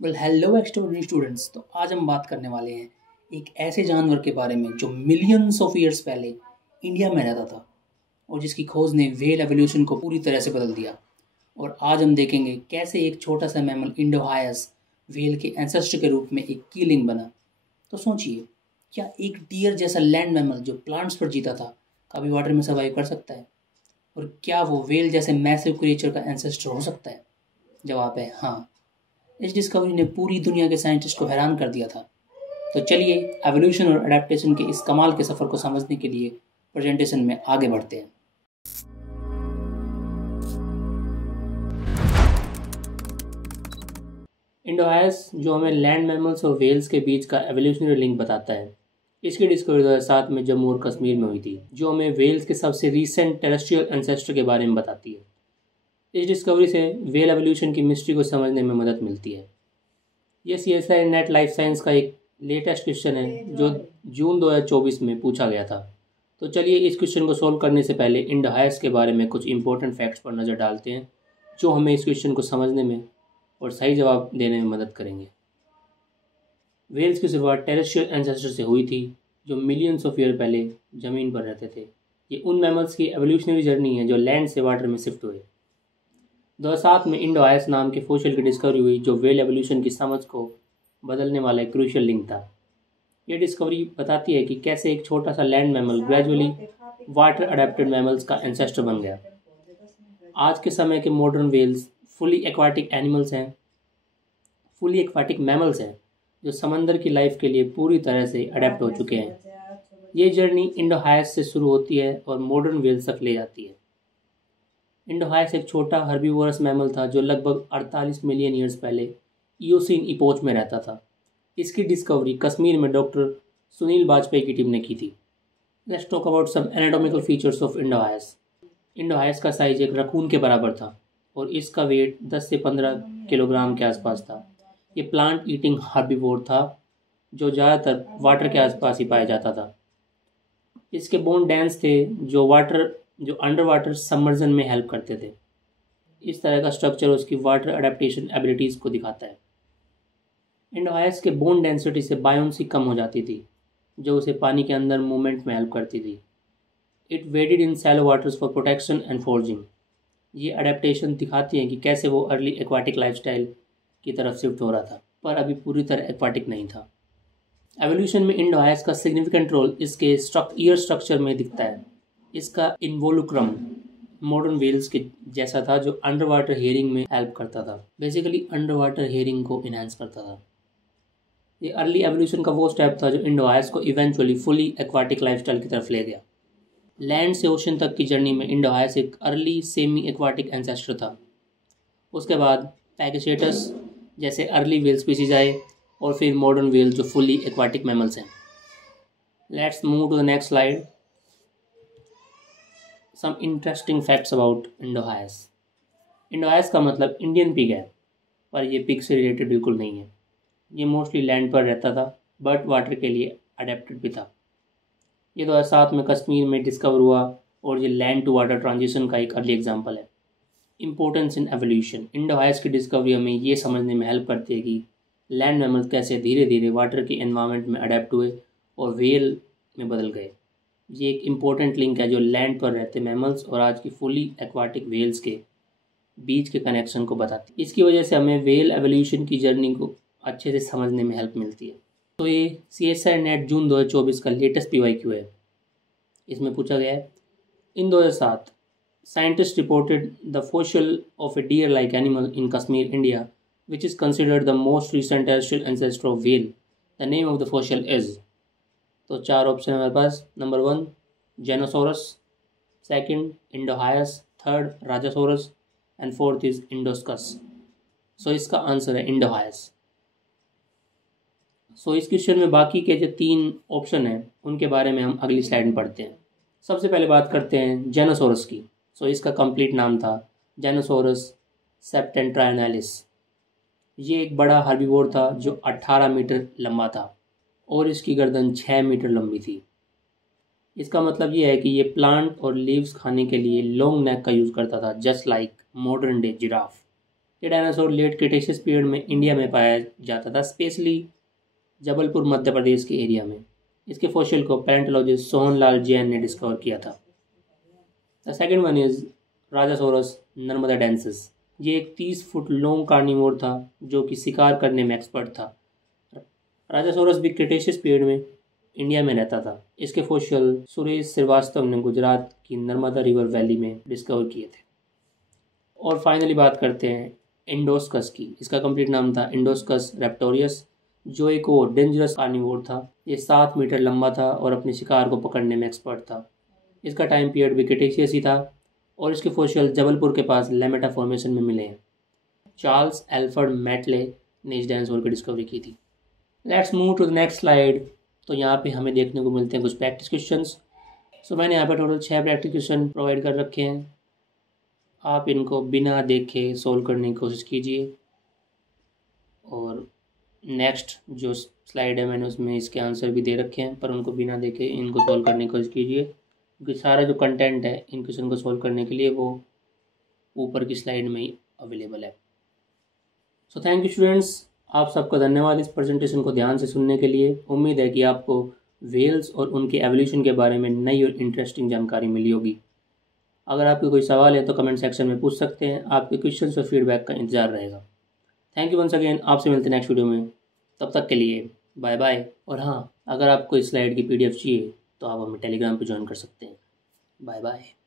Hello extraordinary students. तो आज हम बात करने वाले हैं एक ऐसे जानवर के बारे में जो मिलियंस ऑफ ईयर्स पहले इंडिया में रहता था और जिसकी खोज ने व्हेल एवोल्यूशन को पूरी तरह से बदल दिया। और आज हम देखेंगे कैसे एक छोटा सा मैमल इंडोहायस व्हेल के एंसेस्टर के रूप में एक की लिंक बना। तो सोचिए, क्या एक डियर जैसा लैंड मैमल जो प्लांट्स पर जीता था कभी वाटर में सर्वाइव कर सकता है? और क्या वो व्हेल जैसे मैसिव क्रिएचर का एंसेस्टर हो सकता है? जवाब है हाँ। इस डिस्कवरी ने पूरी दुनिया के साइंटिस्ट को हैरान कर दिया था। तो चलिए एवोल्यूशन और अडेप्टेशन के इस कमाल के सफ़र को समझने के लिए प्रेजेंटेशन में आगे बढ़ते हैं। इंडोहायस जो हमें लैंड मैमल्स और व्हेल्स के बीच का एवोल्यूशनरी लिंक बताता है, इसकी डिस्कवरी 2007 में जम्मू और कश्मीर में हुई थी, जो हमें व्हेल्स के सबसे रीसेंट टेरेस्ट्रियल एंसेस्टर के बारे में बताती है। इस डिस्कवरी से व्हेल एवोल्यूशन की मिस्ट्री को समझने में मदद मिलती है। ये CSI नेट लाइफ साइंस का एक लेटेस्ट क्वेश्चन है जो जून 2024 में पूछा गया था। तो चलिए इस क्वेश्चन को सोल्व करने से पहले इंडोहायस के बारे में कुछ इंपॉर्टेंट फैक्ट्स पर नज़र डालते हैं जो हमें इस क्वेश्चन को समझने में और सही जवाब देने में मदद करेंगे। व्हेल्स की शुरुआत टेरेस्ट्रियल एंसेस्टर से हुई थी जो मिलियंस ऑफ ईयर पहले ज़मीन पर रहते थे। ये उन मैमल्स की एवोल्यूशनरी जर्नी है जो लैंड से वाटर में शिफ्ट हुए। 2007 में इंडोहायस नाम के फोसिल की डिस्कवरी हुई जो व्हेल एवोल्यूशन की समझ को बदलने वाला एक क्रूशियल लिंक था। ये डिस्कवरी बताती है कि कैसे एक छोटा सा land mammal gradually water adapted mammals का एंसेस्टर बन गया। आज के समय के modern whales fully aquatic mammals हैं जो समंदर की लाइफ के लिए पूरी तरह से अडेप्ट हो चुके हैं। ये जर्नी इंडोहायस से शुरू होती है और मॉडर्न व्हेल्स तक ले जाती है। इंडोहायस एक छोटा हर्बीवोरस मैमल था जो लगभग 48 मिलियन ईयर्स पहले इयोसीन इपोच में रहता था। इसकी डिस्कवरी कश्मीर में डॉक्टर सुनील वाजपेयी की टीम ने की थी। Let's talk about some anatomical features of Indohyus. Indohyus का साइज एक रकून के बराबर था और इसका वेट 10 से 15 किलोग्राम के आसपास था। ये प्लांट ईटिंग हर्बीवोर था जो ज़्यादातर वाटर के आसपास ही पाया जाता था। इसके बोन डेंस थे जो अंडर वाटर सबमर्जन में हेल्प करते थे। इस तरह का स्ट्रक्चर उसकी वाटर अडेप्टेशन एबिलिटीज़ को दिखाता है। इंडोहायस के बोन डेंसिटी से बायोन्सी कम हो जाती थी जो उसे पानी के अंदर मूवमेंट में हेल्प करती थी। It वेडेड in shallow waters for protection and forging. ये अडेप्टेशन दिखाती है कि कैसे वो अर्ली एक्वाटिक लाइफस्टाइल की तरफ शिफ्ट हो रहा था पर अभी पूरी तरह एक्वाटिक नहीं था। एवोल्यूशन में इंडोहायस का सिग्निफिकेंट रोल इसके ईयर स्ट्रक्चर में दिखता है। इसका इन्वोलुक्रम मॉडर्न व्हेल्स के जैसा था जो अंडर वाटर हियरिंग में हेल्प करता था। बेसिकली अंडर वाटर हियरिंग को इनहेंस करता था। ये अर्ली एवोल्यूशन का वो स्टेप था जो इंडोहायस को इवेंचुअली फुली एक्वाटिक लाइफस्टाइल की तरफ ले गया। लैंड से ओशन तक की जर्नी में इंडोहायस एक अर्ली सेमी एक्वाटिक एंसेस्टर था। उसके बाद पैगेसेटस जैसे अर्ली व्हेल स्पीसीज आए और फिर मॉडर्न व्हेल जो फुली एक्वाटिक मैमल्स हैं। Let's move to the next slide. Some interesting facts about Indohyus. Indohyus का मतलब इंडियन पिग है पर यह पिग से रिलेटेड बिल्कुल नहीं है। ये मोस्टली लैंड पर रहता था बट वाटर के लिए अडेप्टेड भी था। ये 2007 में कश्मीर में डिस्कवर हुआ और ये लैंड टू वाटर ट्रांजिशन का एक अर्ली एग्जाम्पल है। Importance in evolution. इंडोहायस की डिस्कवरी हमें ये समझने में हेल्प करती है कि लैंड मैमल्स कैसे धीरे धीरे वाटर के एनवायरनमेंट में अडेप्ट हुए और व्हेल में बदल गए। ये एक इम्पोर्टेंट लिंक है जो लैंड पर रहते मैमल्स और आज की फुली एक्वाटिक व्हेल्स के बीच के कनेक्शन को बताती है। इसकी वजह से हमें व्हेल एवोल्यूशन की जर्नी को अच्छे से समझने में हेल्प मिलती है। तो ये CSI नेट जून 2024 का लेटेस्ट PYQ है। इसमें पूछा गया है, in 2007 scientist reported the fossil of a deer like animal in Kashmir India which is considered the most recent terrestrial ancestor of whale. The name of the fossil is. तो 4 option है हमारे पास। Number 1 Xenosaurus, second Indohyus, third Rajasaurus and fourth is Indoscus. So इसका answer है इंडोहायस। सो इस question में बाकी के जो 3 ऑप्शन हैं उनके बारे में हम अगली स्लाइड में पढ़ते हैं। सबसे पहले बात करते हैं जेनोसोरस की। सो इसका कंप्लीट नाम था जेनोसोरस सेप्टेंट्रायनालिस। ये एक बड़ा हर्बीवोर था जो 18 मीटर लंबा था और इसकी गर्दन 6 मीटर लंबी थी। इसका मतलब ये है कि ये प्लांट और लीव्स खाने के लिए लॉन्ग नेक का यूज़ करता था, just like modern day giraffe. ये डायनासोर लेट क्रिटेशियस पीरियड में इंडिया में पाया जाता था, स्पेशली जबलपुर मध्य प्रदेश के एरिया में। इसके फॉसिल को पैलेंटोलॉजिस्ट सोहनलाल जैन ने डिस्कवर किया था। The second one is Rajasaurus narmadensis. ये एक 30 फुट लॉन्ग कार्निवोर था जो कि शिकार करने में एक्सपर्ट था। राजासोरस भी क्रिटेशियस पीरियड में इंडिया में रहता था। इसके फॉसिल सुरेश श्रीवास्तव ने गुजरात की नर्मदा रिवर वैली में डिस्कवर किए थे। और फाइनली बात करते हैं इंडोस्कस की। इसका कंप्लीट नाम था इंडोस्कस रेप्टोरियस, जो एक और डेंजरस कार्निवोर था। ये 7 मीटर लंबा था और अपने शिकार को पकड़ने में एक्सपर्ट था। इसका टाइम पीरियड भी क्रिटेशियस ही था और इसके फॉसिल जबलपुर के पास लेमेटा फॉर्मेशन में मिले हैं। चार्ल्स एल्फ्रेड मैटले ने इस डायनासोर की डिस्कवरी की थी। Let's move to the next slide. तो यहाँ पे हमें देखने को मिलते हैं कुछ प्रैक्टिस क्वेश्चंस। सो मैंने यहाँ पे टोटल 6 प्रैक्टिस क्वेश्चन प्रोवाइड कर रखे हैं। आप इनको बिना देखे सोल्व करने की कोशिश कीजिए। और नेक्स्ट जो स्लाइड है मैंने उसमें इसके आंसर भी दे रखे हैं, पर उनको बिना देखे इनको सोल्व करने की कोशिश कीजिए, क्योंकि सारा जो कंटेंट है इन क्वेश्चन को सोल्व करने के लिए वो ऊपर की स्लाइड में ही अवेलेबल है। सो थैंक यू स्टूडेंट्स, आप सबका धन्यवाद इस प्रेजेंटेशन को ध्यान से सुनने के लिए। उम्मीद है कि आपको व्हेल्स और उनके एवोल्यूशन के बारे में नई और इंटरेस्टिंग जानकारी मिली होगी। अगर आपके कोई सवाल है तो कमेंट सेक्शन में पूछ सकते हैं। आपके क्वेश्चंस और फीडबैक का इंतजार रहेगा। Thank you once again. आपसे मिलते हैं नेक्स्ट वीडियो में। तब तक के लिए बाय बाय। और हाँ, अगर आपको इस स्लाइड की PDF चाहिए तो आप हमें टेलीग्राम पर ज्वाइन कर सकते हैं। Bye bye.